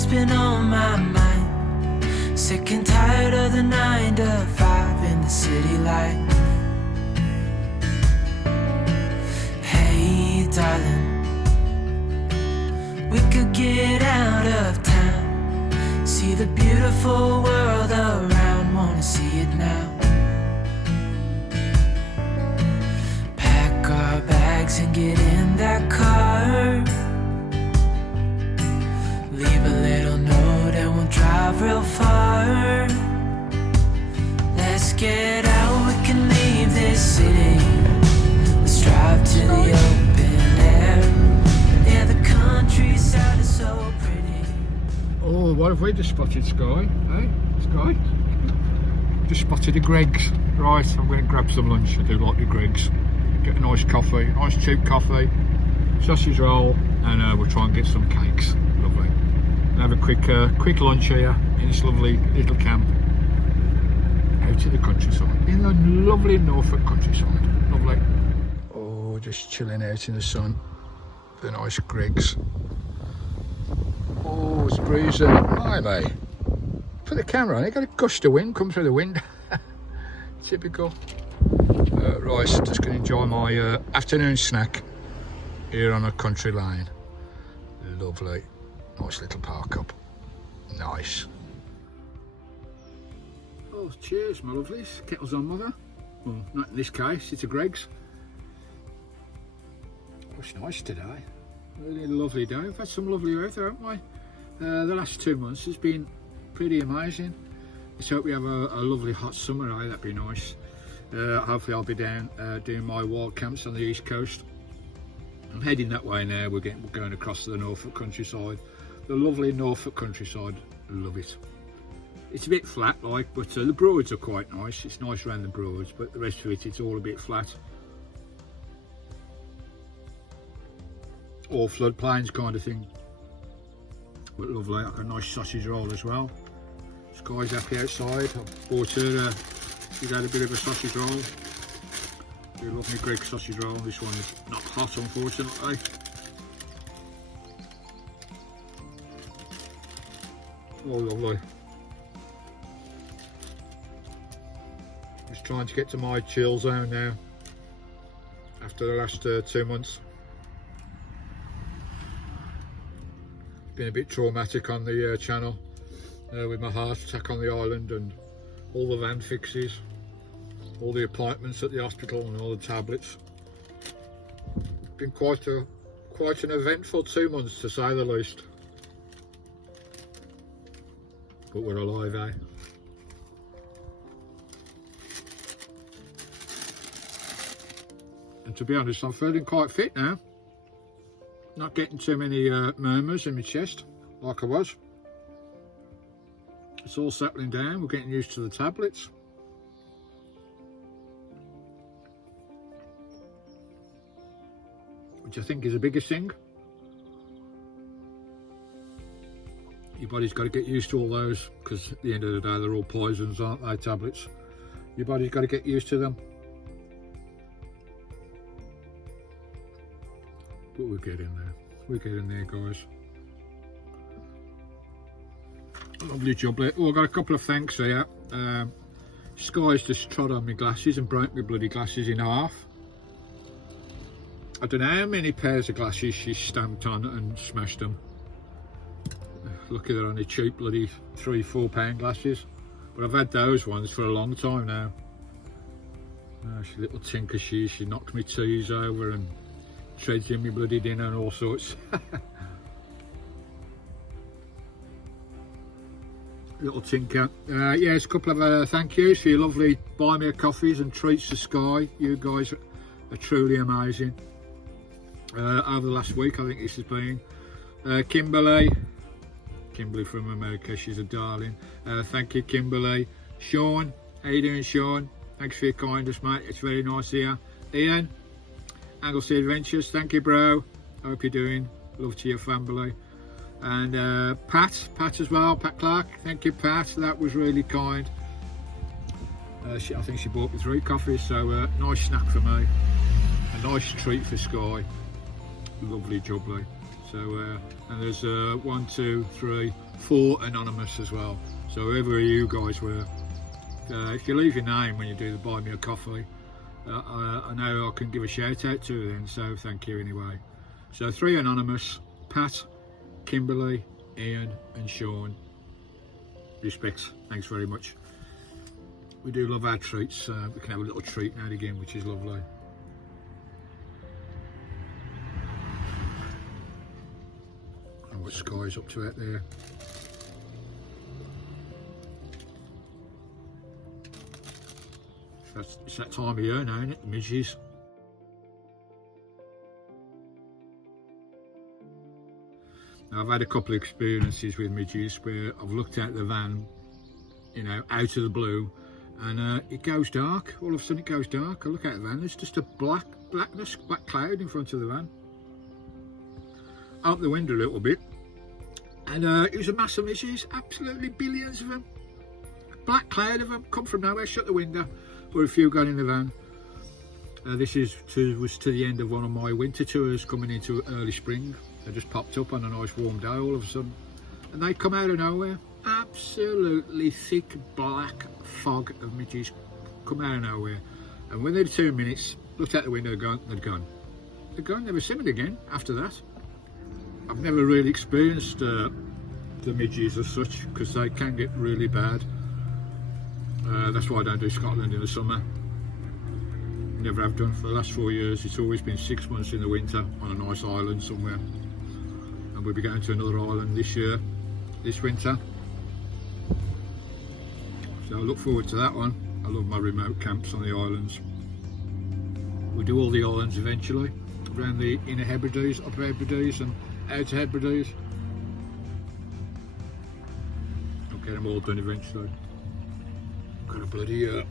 what's been on my mind. Sick and tired of the 9 to 5 in the city life. Hey darling, we could get out of town, see the beautiful world around, wanna see it now. Pack our bags and get in that car, leave a little note and we'll drive real far. Let's get out, we can leave this city. Let's drive to the open air. Yeah, the countryside is so pretty. Oh, what have we just spotted, Sky? Hey, Sky? Just spotted the Greggs. Right, I'm going to grab some lunch. I do like the Greggs. Get a nice coffee, nice cheap coffee, sausage roll, and we'll try and get some cakes. Lovely. And have a quick lunch here in this lovely little camp out to the countryside, in the lovely Norfolk countryside. Lovely. Oh, just chilling out in the sun. The nice Greggs. Oh, it's breezy. Hi, mate. Put the camera on, it got a gust of wind come through the window. Typical. Right, just going to enjoy my afternoon snack here on a country lane. Lovely. Nice little park up. Nice. Oh, cheers, my lovelies. Kettle's on, mother. Well, not in this case, it's a Greggs. Oh, it's nice today. Really lovely day. We've had some lovely weather, haven't we? The last 2 months has been pretty amazing. Let's hope we have a lovely hot summer, eh? That'd be nice. Hopefully I'll be down doing my wild camps on the east coast. I'm heading that way now. We're going across to the Norfolk countryside. The lovely Norfolk countryside. Love it. It's a bit flat like, but the Broads are quite nice. It's nice around the Broads, but the rest of it, it's all a bit flat. Or floodplains kind of thing. But lovely, like a nice sausage roll as well. Sky's happy outside. I bought her, she's had a bit of a sausage roll. We love me Greggs sausage roll. This one is not hot, unfortunately. Oh, lovely. Just trying to get to my chill zone now after the last 2 months. Been a bit traumatic on the channel with my heart attack on the island and all the van fixes, all the appointments at the hospital and all the tablets. Been quite an eventful 2 months, to say the least. But we're alive, eh? And to be honest, I'm feeling quite fit now. Not getting too many murmurs in my chest like I was. It's all settling down. We're getting used to the tablets. Which I think is the biggest thing. Your body's got to get used to all those, because at the end of the day they're all poisons, aren't they, tablets? Your body's got to get used to them. But we'll get in there. We'll get in there, guys. Lovely job. Oh, I've got a couple of thanks here. Sky's just trod on my glasses and broke my bloody glasses in half. I don't know how many pairs of glasses she stamped on and smashed them. Lucky they're only cheap bloody £3-4 glasses. But I've had those ones for a long time now. She's a little tinker she knocked me teas over and treads in me bloody dinner and all sorts. Little tinker. Yes, a couple of thank yous for your lovely buy me a coffees and treats to Sky. You guys are truly amazing. Over the last week, I think this has been. Kimberly from America, she's a darling. Thank you, Kimberly. Sean, how you doing, Sean? Thanks for your kindness, mate. It's very nice here. Ian, Anglesey Adventures, thank you, bro. Hope you're doing. Love to your family. And Pat as well, Pat Clark. Thank you, Pat. That was really kind. I think she bought me 3 coffees, so nice snack for me. A nice treat for Sky. Lovely jubbly. So and there's 1, 2, 3, 4 anonymous as well. So whoever you guys were, if you leave your name when you do the buy me a coffee, I know I can give a shout out to them, so thank you anyway. So 3 anonymous: Pat, Kimberly, Ian and Sean. Respects, thanks very much. We do love our treats. We can have a little treat now and again, which is lovely. Oh, what Sky's up to out there. It's that time of year now, isn't it? Midges. Now, I've had a couple of experiences with midges where I've looked at the van, you know, out of the blue, and it goes dark. All of a sudden it goes dark. I look at the van, there's just a black cloud in front of the van. Out the window a little bit, and it was a mass of midges, absolutely billions of them. Black cloud of them, come from nowhere, shut the window. But a few got in the van. This was to the end of one of my winter tours coming into early spring. They just popped up on a nice warm day all of a sudden, and they come out of nowhere. Absolutely thick black fog of midges come out of nowhere, and within 2 minutes, looked out the window, they'd gone. Never seen it again after that. I've never really experienced the midges as such, because they can get really bad. That's why I don't do Scotland in the summer. Never have done for the last 4 years. It's always been 6 months in the winter on a nice island somewhere. And we'll be going to another island this winter. So I look forward to that one. I love my remote camps on the islands. We'll do all the islands eventually, around the Inner Hebrides, Upper Hebrides and Outer Hebrides. I'll get them all done eventually. Got a bloody a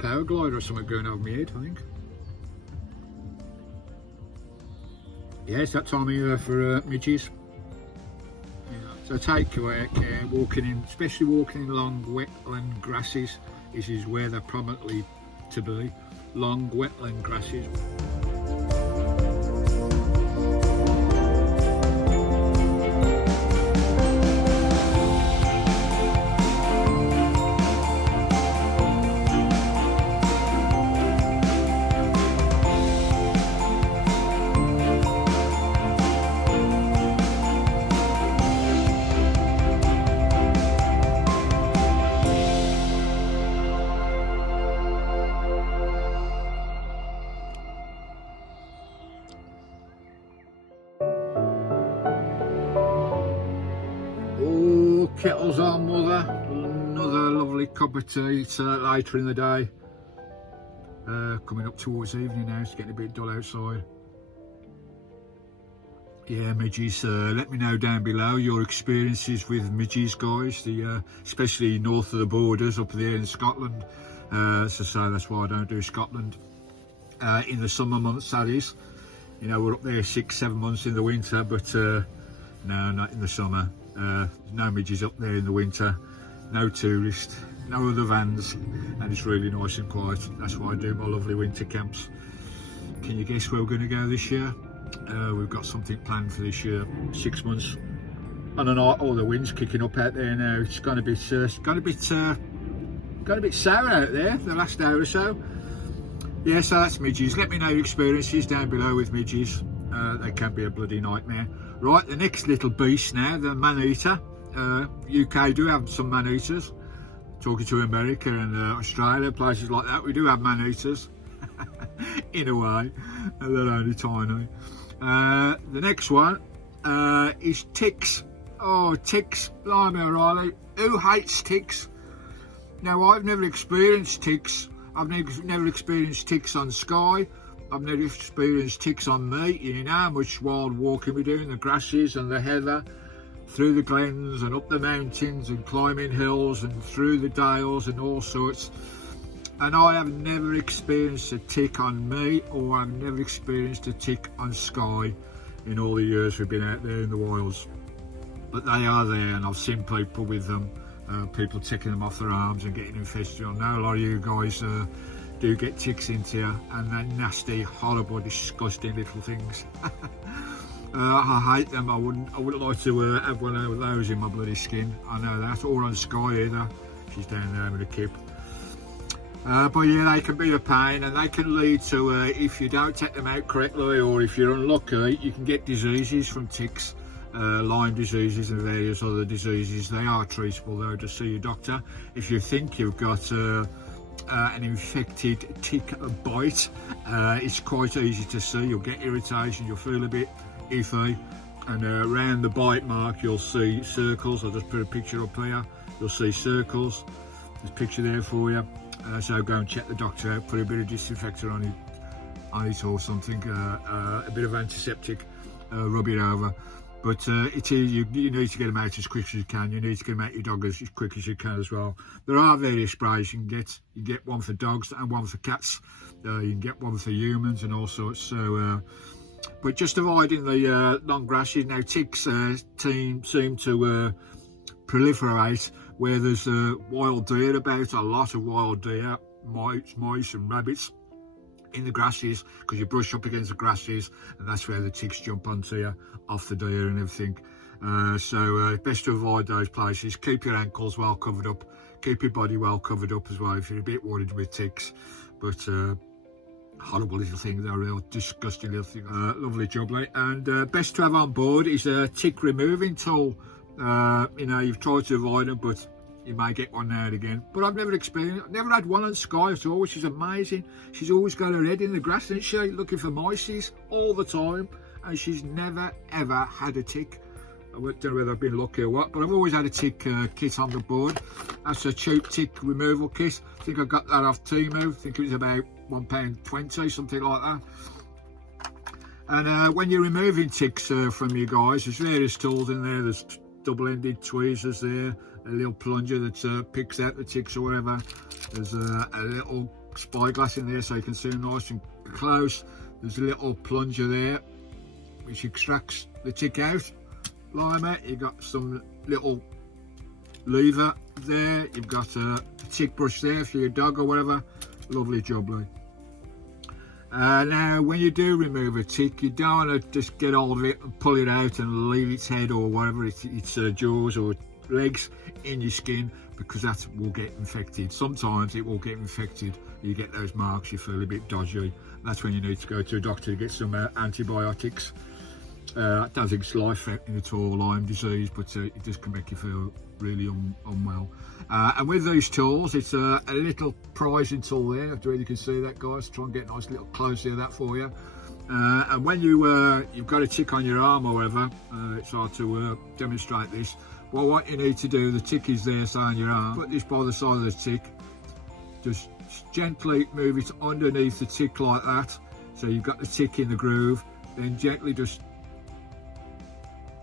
power glider or something going over my head, I think. Yeah, it's that time of year for midges. Yeah. So take care walking in, especially walking in long wetland grasses. This is where they're prominently to be. Long wetland grasses. Kettle's on, mother. Another lovely cup of tea. It's later in the day. Coming up towards evening now. It's getting a bit dull outside. Yeah, midges. Let me know down below your experiences with midges, guys. Especially north of the borders, up there in Scotland. So that's why I don't do Scotland. In the summer months, that is. You know, we're up there 6, 7 months in the winter, but no, not in the summer. No midges up there in the winter, no tourists, no other vans, and it's really nice and quiet. That's why I do my lovely winter camps. Can you guess where we're going to go this year? We've got something planned for this year. 6 months on a night. All the wind's kicking up out there now. It's going to be got a bit sour out there the last hour or so. Yeah, so that's midges. Let me know your experiences down below with midges. They can be a bloody nightmare. Right, the next little beast now, the man-eater. UK do have some man-eaters. Talking to America and Australia, places like that, we do have man-eaters. In a way, they're only tiny. The next one is ticks. Oh, ticks, blimey O'Reilly. Who hates ticks? Now, I've never experienced ticks. I've never experienced ticks on Sky. I've never experienced ticks on me. You know how much wild walking we do in the grasses and the heather, through the glens and up the mountains and climbing hills and through the dales and all sorts. And I have never experienced a tick on me, or I've never experienced a tick on Sky in all the years we've been out there in the wilds. But they are there, and I've seen people with them, people ticking them off their arms and getting infested. I know a lot of you guys do get ticks into you, and they're nasty, horrible, disgusting little things. I hate them. I wouldn't like to have one of those in my bloody skin. I know that. Or on Sky either. She's down there with a kip. But yeah, they can be a pain, and they can lead to, if you don't take them out correctly, or if you're unlucky, you can get diseases from ticks, Lyme diseases and various other diseases. They are treatable though. Just see your doctor. If you think you've got an infected tick bite, it's quite easy to see. You'll get irritation, you'll feel a bit iffy, and around the bite mark you'll see circles. I'll just put a picture up here. You'll see circles. There's a picture there for you. So go and check the doctor out, put a bit of disinfectant on it or something, a bit of antiseptic, rub it over. But it is, you need to get them out as quick as you can. You need to get them out your dog as quick as you can as well. There are various sprays you can get. You can get one for dogs and one for cats. You can get one for humans and all sorts. So, but just avoiding the long grasses. Now ticks seem to proliferate where there's wild deer about, a lot of wild deer, mice and rabbits in the grasses, because you brush up against the grasses, and that's where the ticks jump onto you, off the deer and everything. So best to avoid those places. Keep your ankles well covered up, keep your body well covered up as well if you're a bit worried with ticks. But horrible little things, they're real disgusting little things. Lovely jubbly. And best to have on board is a tick removing tool. You know, you've tried to avoid them, but you may get one now and again. But I've never experienced, never had one on Sky at all, which is amazing. She's always got her head in the grass, isn't she, looking for mice all the time, and she's never ever had a tick. I don't know whether I've been lucky or what, but I've always had a tick kit on the board. That's a cheap tick removal kit. I think I got that off Temu. I think it was about £1.20, something like that. And when you're removing ticks from you guys, there's various tools in there. There's double-ended tweezers there, a little plunger that picks out the ticks or whatever. There's a little spyglass in there so you can see them nice and close. There's a little plunger there which extracts the tick out. Lima, you've got some little lever there. You've got a tick brush there for your dog or whatever. Lovely jubbly. Now, when you do remove a tick, you don't want to just get hold of it and pull it out and leave its head or whatever, its jaws or legs in your skin, because that will get infected. Sometimes it will get infected. You get those marks, you feel a bit dodgy. That's when you need to go to a doctor to get some antibiotics. I don't think it's life-threatening at all, Lyme disease, but it just can make you feel really unwell. And with these tools, it's a little prizing tool there. I don't know if you can see that, guys. Try and get a nice little close of that for you. And when you've got a tick on your arm or whatever, it's hard to demonstrate this. Well, what you need to do, the tick is there, say on your arm, put this by the side of the tick, just gently move it underneath the tick like that. So you've got the tick in the groove, then gently just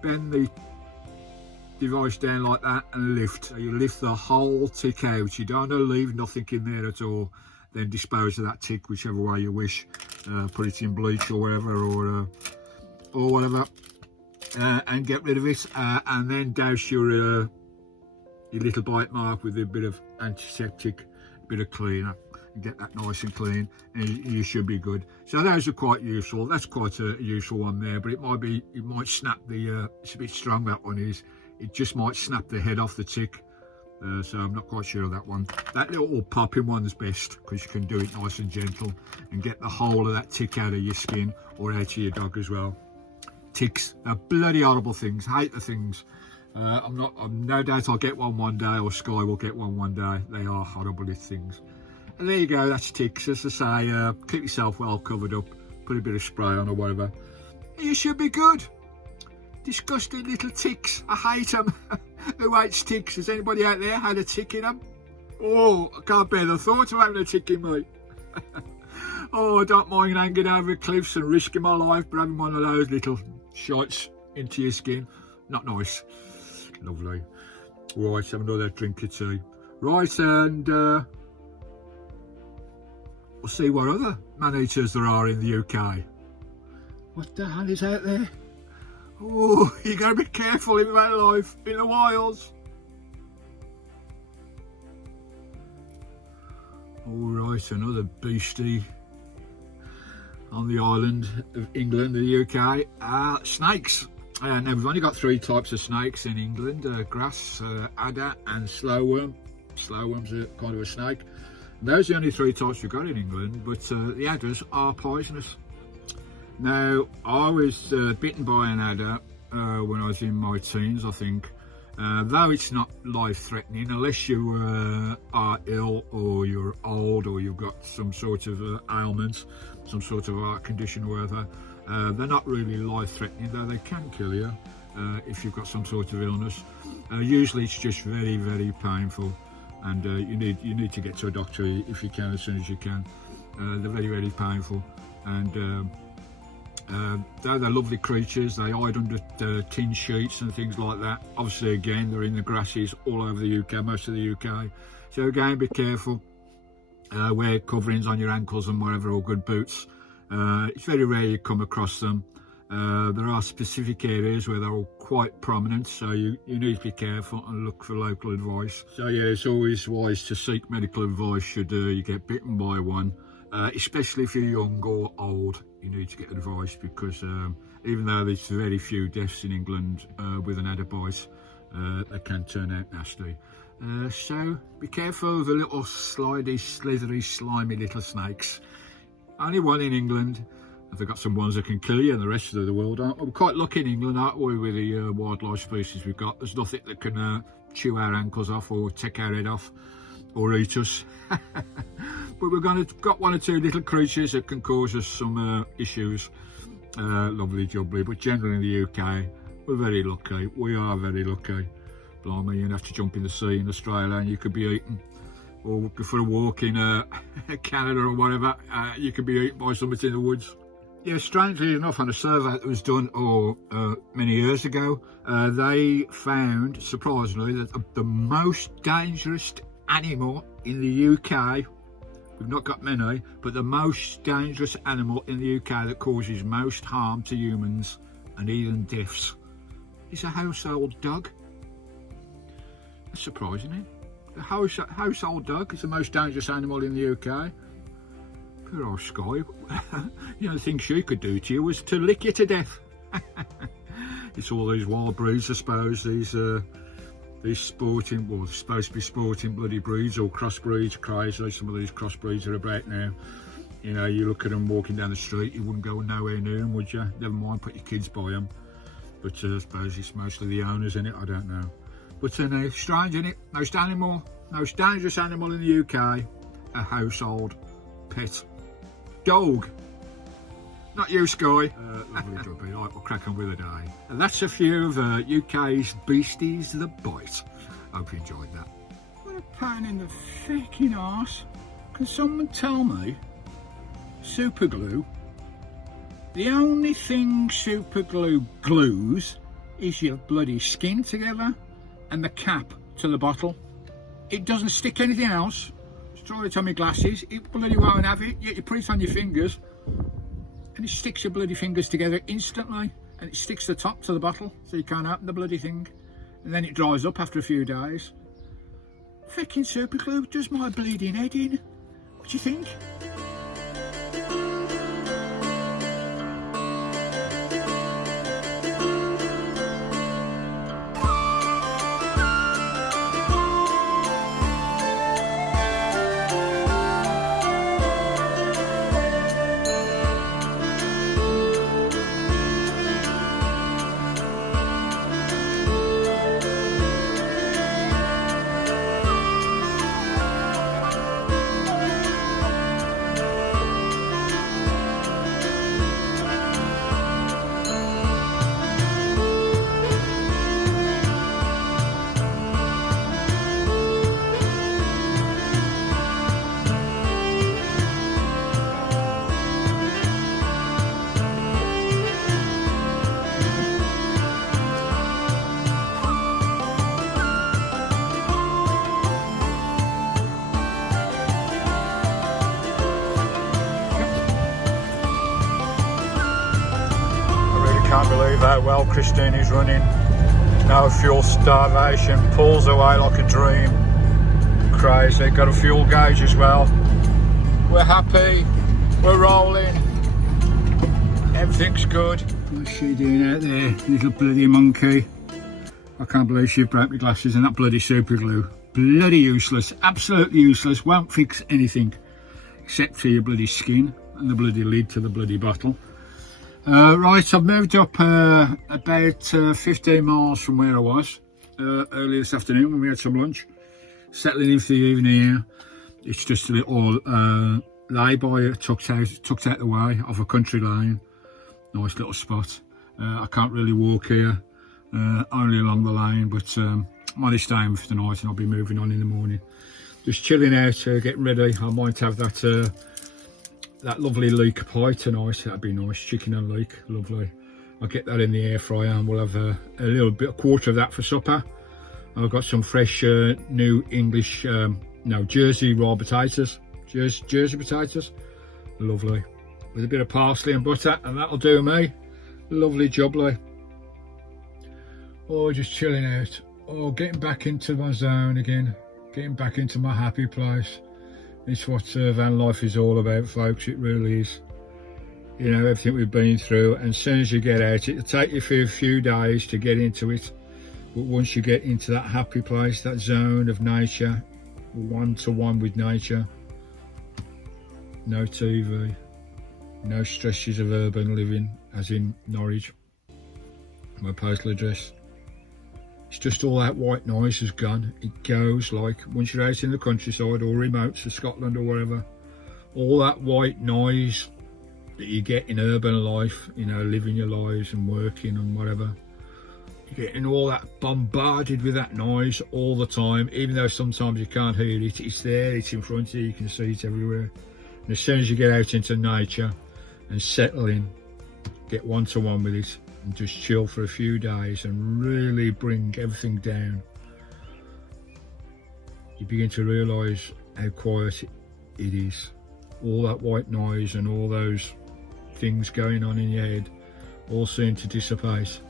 bend the device down like that and lift. So you lift the whole tick out. You don't want to leave nothing in there at all. Then dispose of that tick whichever way you wish. Put it in bleach or whatever, or whatever, and get rid of it. And then douse your little bite mark with a bit of antiseptic, a bit of cleaner, and get that nice and clean, and you should be good. So those are quite useful. That's quite a useful one there, but it might snap the it's a bit strong, that one is. It just might snap the head off the tick, so I'm not quite sure of that one. That little popping one's best, because you can do it nice and gentle and get the whole of that tick out of your skin or out of your dog as well. Ticks are bloody horrible things. I hate the things. I'm no doubt I'll get one day, or Sky will get one day. They are horrible things. And there you go, that's ticks. As I say, keep yourself well covered up, put a bit of spray on or whatever. You should be good. Disgusting little ticks, I hate them. Who hates ticks? Has anybody out there had a tick in them? Oh, I can't bear the thought of having a tick in me. Oh, I don't mind hanging over cliffs and risking my life, but having one of those little shots into your skin, not nice. Lovely. Right, have another drink of tea. Right, and we'll see what other man-eaters there are in the UK. What the hell is out there? Oh, you got to be careful in Vanlife, in the wilds. All right, another beastie. on the island of England, the UK, are snakes. Now we've only got 3 types of snakes in England: grass, adder, and slow worm. Slow worm's a kind of a snake. And those are the only 3 types we've got in England, but the adders are poisonous. Now, I was bitten by an adder when I was in my teens, I think. Though it's not life-threatening, unless you are ill or you're old or you've got some sort of ailment, some sort of heart condition or whatever, they're not really life-threatening, though they can kill you if you've got some sort of illness. Usually it's just very, very painful, and you need to get to a doctor if you can, as soon as you can. They're very, very painful, and they're lovely creatures. They hide under tin sheets and things like that. Obviously, again, they're in the grasses all over the UK, most of the UK. So again, be careful. Wear coverings on your ankles and whatever, or good boots. It's very rare you come across them. There are specific areas where they're all quite prominent, so you need to be careful and look for local advice. So yeah, it's always wise to seek medical advice should you get bitten by one. Especially if you're young or old, you need to get advice, because even though there's very few deaths in England with an adder bite, they can turn out nasty. So be careful of the little slidey, slithery, slimy little snakes. Only one in England. They've got some ones that can kill you, and the rest of the world aren't. We're quite lucky in England, aren't we, with the wildlife species we've got. There's nothing that can chew our ankles off or take our head off or eat us. But we've got 1 or 2 little creatures that can cause us some issues. Lovely jubbly, but generally in the UK, we're very lucky. We are very lucky. Blimey, you'd have to jump in the sea in Australia and you could be eaten. Or go for a walk in Canada or whatever, you could be eaten by somebody in the woods. Yeah, strangely enough, on a survey that was done many years ago, they found, surprisingly, that the most dangerous animal in the UK, we've not got many, but the most dangerous animal in the UK that causes most harm to humans and even deaths is a household dog. That's surprising, isn't it? The household dog is the most dangerous animal in the UK. Poor old Sky. You know, the thing she could do to you was to lick you to death. It's all these wild breeds, I suppose, these sporting, well, supposed to be sporting bloody breeds or crossbreeds. Crazy, some of these crossbreeds are about now. You know, you look at them walking down the street, you wouldn't go nowhere near them, would you? Never mind put your kids by them. But I suppose it's mostly the owners, in it. I don't know. But strange, isn't it? Most dangerous animal in the UK, a household pet dog. Not you, Sky. Lovely jobby. Right, we'll crack on with the day. And that's a few of UK's beasties that bite. Hope you enjoyed that. What a pain in the fucking arse. Can someone tell me, super glue, the only thing super glue glues is your bloody skin together and the cap to the bottle. It doesn't stick anything else. Just try it on my glasses. It bloody won't have it. Yet you put it on your fingers and it sticks your bloody fingers together instantly, and it sticks the top to the bottle so you can't open the bloody thing, and then it dries up after a few days. Fucking super glue does my bleeding head in. What do you think? Can't believe how well Christine is running. No fuel starvation, pulls away like a dream. Crazy. Got a fuel gauge as well. We're happy, we're rolling. everything's good. What's she doing out there, little bloody monkey? I can't believe she broke my glasses and that bloody super glue. Bloody useless, absolutely useless, won't fix anything except for your bloody skin and the bloody lid to the bloody bottle. Right, I've moved up about 15 miles from where I was earlier this afternoon when we had some lunch. Settling in for the evening here. It's just a little lay-by tucked out the way of a country lane. Nice little spot. I can't really walk here, only along the lane, but I'm only staying for the night and I'll be moving on in the morning. Just chilling out, getting ready. I might have that lovely leek pie tonight. That'd be nice, chicken and leek, lovely. I'll get that in the air fryer and we'll have a little bit, a quarter of that for supper. I've got some fresh new English, Jersey raw potatoes, Jersey potatoes, lovely, with a bit of parsley and butter, and that'll do me. Lovely jubbly. Oh, just chilling out. Oh, getting back into my zone again, getting back into my happy place. It's what van life is all about, folks. It really is. You know, everything we've been through, and as soon as you get out, it'll take you for a few days to get into it. But once you get into that happy place, that zone of nature, one-to-one with nature, no TV, no stresses of urban living, as in Norwich, my postal address. It's just all that white noise has gone. It goes like, once you're out in the countryside or remote to Scotland or wherever, all that white noise that you get in urban life, you know, living your lives and working and whatever, you're getting all that bombarded with that noise all the time, even though sometimes you can't hear it. It's there, it's in front of you, you can see it everywhere. And as soon as you get out into nature and settle in, get one-to-one with it, and just chill for a few days and really bring everything down, you begin to realise how quiet it is. All that white noise and all those things going on in your head all seem to dissipate,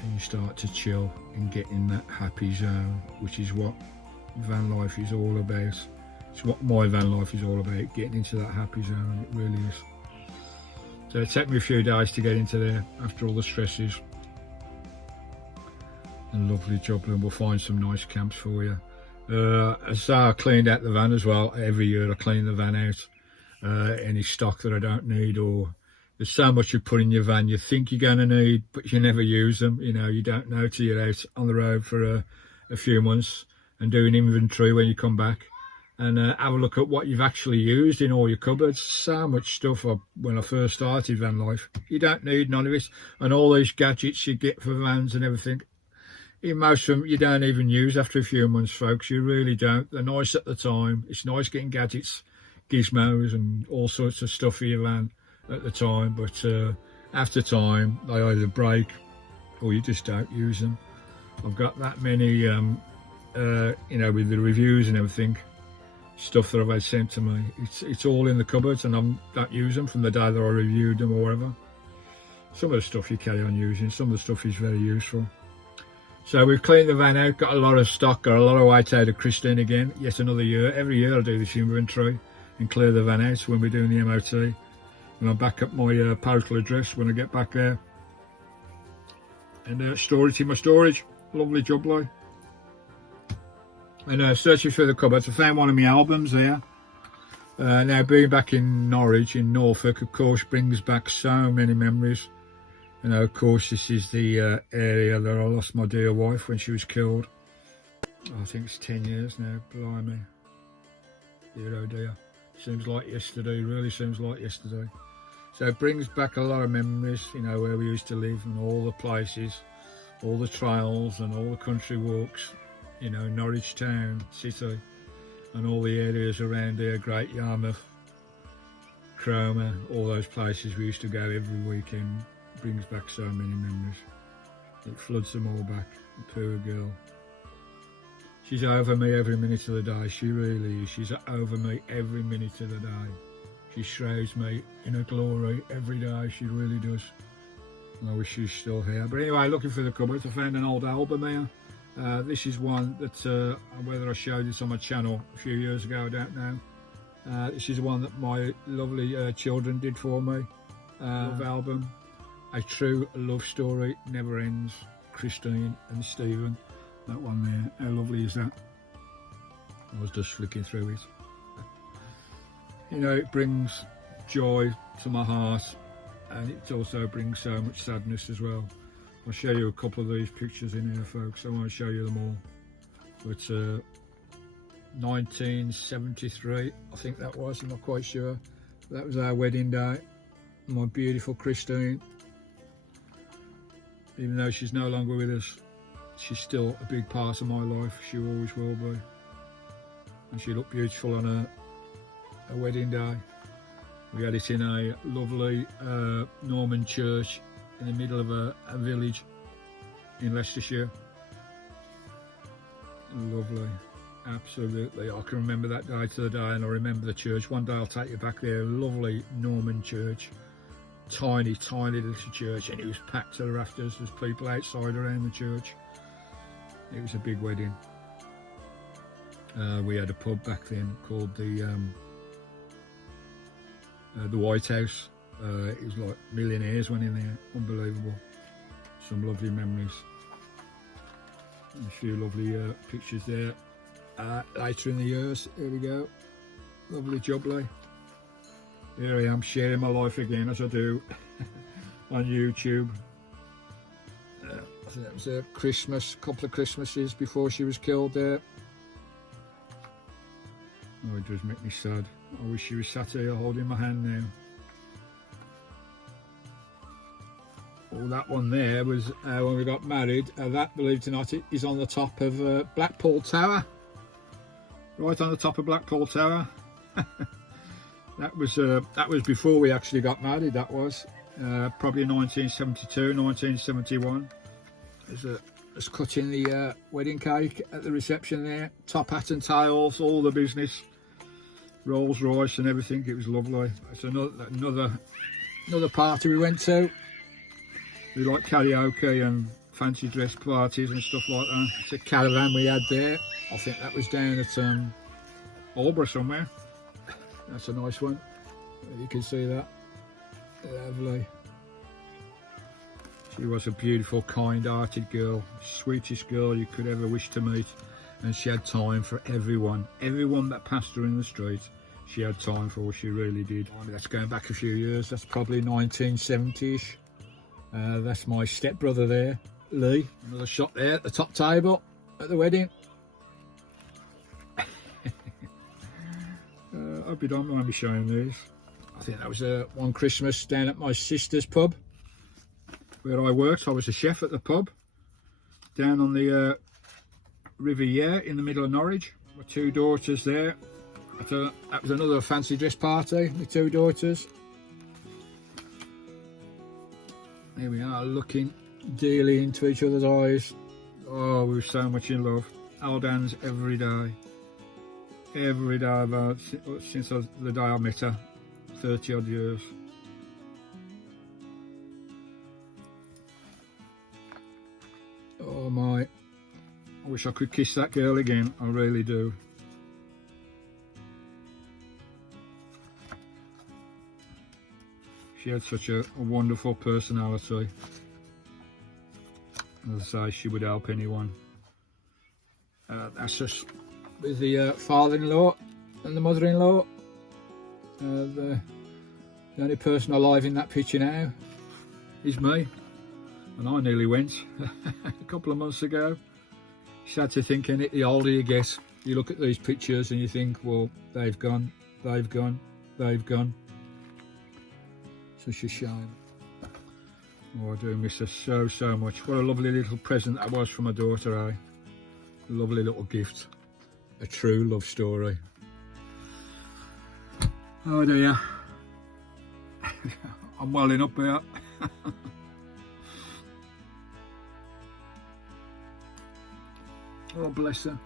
and you start to chill and get in that happy zone, which is what van life is all about. It's what my van life is all about, getting into that happy zone. It really is. So it took me a few days to get into there after all the stresses. And lovely job, and we'll find some nice camps for you. As I cleaned out the van as well. Every year I clean the van out. Any stock that I don't need, or there's so much you put in your van you think you're going to need, but you never use them. You know, you don't know till you're out on the road for a few months and do an inventory when you come back. And have a look at what you've actually used in all your cupboards. So much stuff when I first started van life. You don't need none of it. And all these gadgets you get for vans and everything, most of them you don't even use after a few months, folks. You really don't. They're nice at the time. It's nice getting gadgets, gizmos and all sorts of stuff for your van at the time. But after time, they either break or you just don't use them. I've got that many, you know, with the reviews and everything, stuff that I've had sent to me, it's all in the cupboards, and I don't use them from the day that I reviewed them or whatever. Some of the stuff you carry on using, some of the stuff is very useful. So we've cleaned the van out, got a lot of stock, got a lot of weight out of Christine again, yet another year. Every year I do this inventory and clear the van out when we're doing the MOT. And I'll back up my postal address when I get back there. And store it in my storage. Lovely job, like. And searching through the cupboards, I found one of my albums there. Now, being back in Norwich, in Norfolk, of course, brings back so many memories. You know, of course, this is the area that I lost my dear wife when she was killed. I think it's 10 years now, blimey. Dear oh dear. Seems like yesterday, really seems like yesterday. So it brings back a lot of memories, you know, where we used to live and all the places, all the trails and all the country walks. You know, Norwich town, city, and all the areas around here, Great Yarmouth, Cromer, all those places we used to go every weekend. It brings back so many memories. It floods them all back. The poor girl. She's over me every minute of the day. She really is. She's over me every minute of the day. She shrouds me in her glory every day. She really does. And I wish she's still here. But anyway, looking for the cupboards, I found an old album here. This is one that, whether I showed this on my channel a few years ago, I don't know. This is one that my lovely children did for me. love album. A true love story never ends. Christine and Stephen, that one there, how lovely is that? I was just flicking through it. You know, it brings joy to my heart, and it also brings so much sadness as well. I'll show you a couple of these pictures in here, folks. I won't show you them all. But 1973, I think that was, I'm not quite sure. That was our wedding day. My beautiful Christine. Even though she's no longer with us, she's still a big part of my life. She always will be. And she looked beautiful on a wedding day. We had it in a lovely Norman church in the middle of a village in Leicestershire. Lovely, absolutely. I can remember that day to the day, and I remember the church. One day I'll take you back there. Lovely Norman church. Tiny, tiny little church, and it was packed to the rafters. There's people outside around the church. It was a big wedding. We had a pub back then called the White House. It was like millionaires went in there. Unbelievable. Some lovely memories. A few lovely pictures there. Later in the years, here we go. Lovely jubbly. Here I am sharing my life again, as I do on YouTube. I think that was a Christmas, couple of Christmases before she was killed there. Oh, it does make me sad. I wish she was sat here holding my hand now. Oh, that one there was when we got married. That, believe it or not, is on the top of Blackpool Tower. Right on the top of Blackpool Tower. That was before we actually got married. That was probably 1972, 1971. There's cutting the wedding cake at the reception there. Top hat and tails, all the business. Rolls Royce and everything. It was lovely. It's another party we went to. We like karaoke and fancy dress parties and stuff like that. It's a caravan we had there. I think that was down at Albury somewhere. That's a nice one. You can see that. Lovely. She was a beautiful, kind-hearted girl. Sweetest girl you could ever wish to meet. And she had time for everyone. Everyone that passed her in the street, she had time for. She really did. I mean, that's going back a few years. That's probably 1970-ish. That's my stepbrother there, Lee. Another shot there at the top table at the wedding. I hope you don't mind me showing these. I think that was one Christmas down at my sister's pub where I worked. I was a chef at the pub down on the River Yare in the middle of Norwich. My two daughters there. That was another fancy dress party, my two daughters. Here we are, looking dearly into each other's eyes. Oh, we were so much in love. Held hands every day. Every day, about since the day I met her, 30 odd years. Oh my, I wish I could kiss that girl again, I really do. She had such a wonderful personality. As I say, she would help anyone. That's just with the father-in-law and the mother-in-law. The only person alive in that picture now is me, and I nearly went a couple of months ago. Sad to think, innit, the older you get, you look at these pictures and you think, well, they've gone, they've gone, they've gone. Such a shame. Oh, I do miss her so much. What a lovely little present that was from my daughter, eh? A lovely little gift. A true love story. Oh dear. I'm welling up here. Oh, bless her.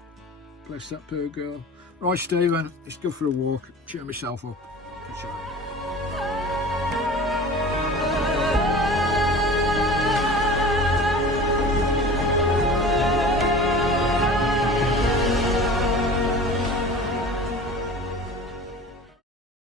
Bless that poor girl. Right, Stephen, let's go for a walk. Cheer myself up.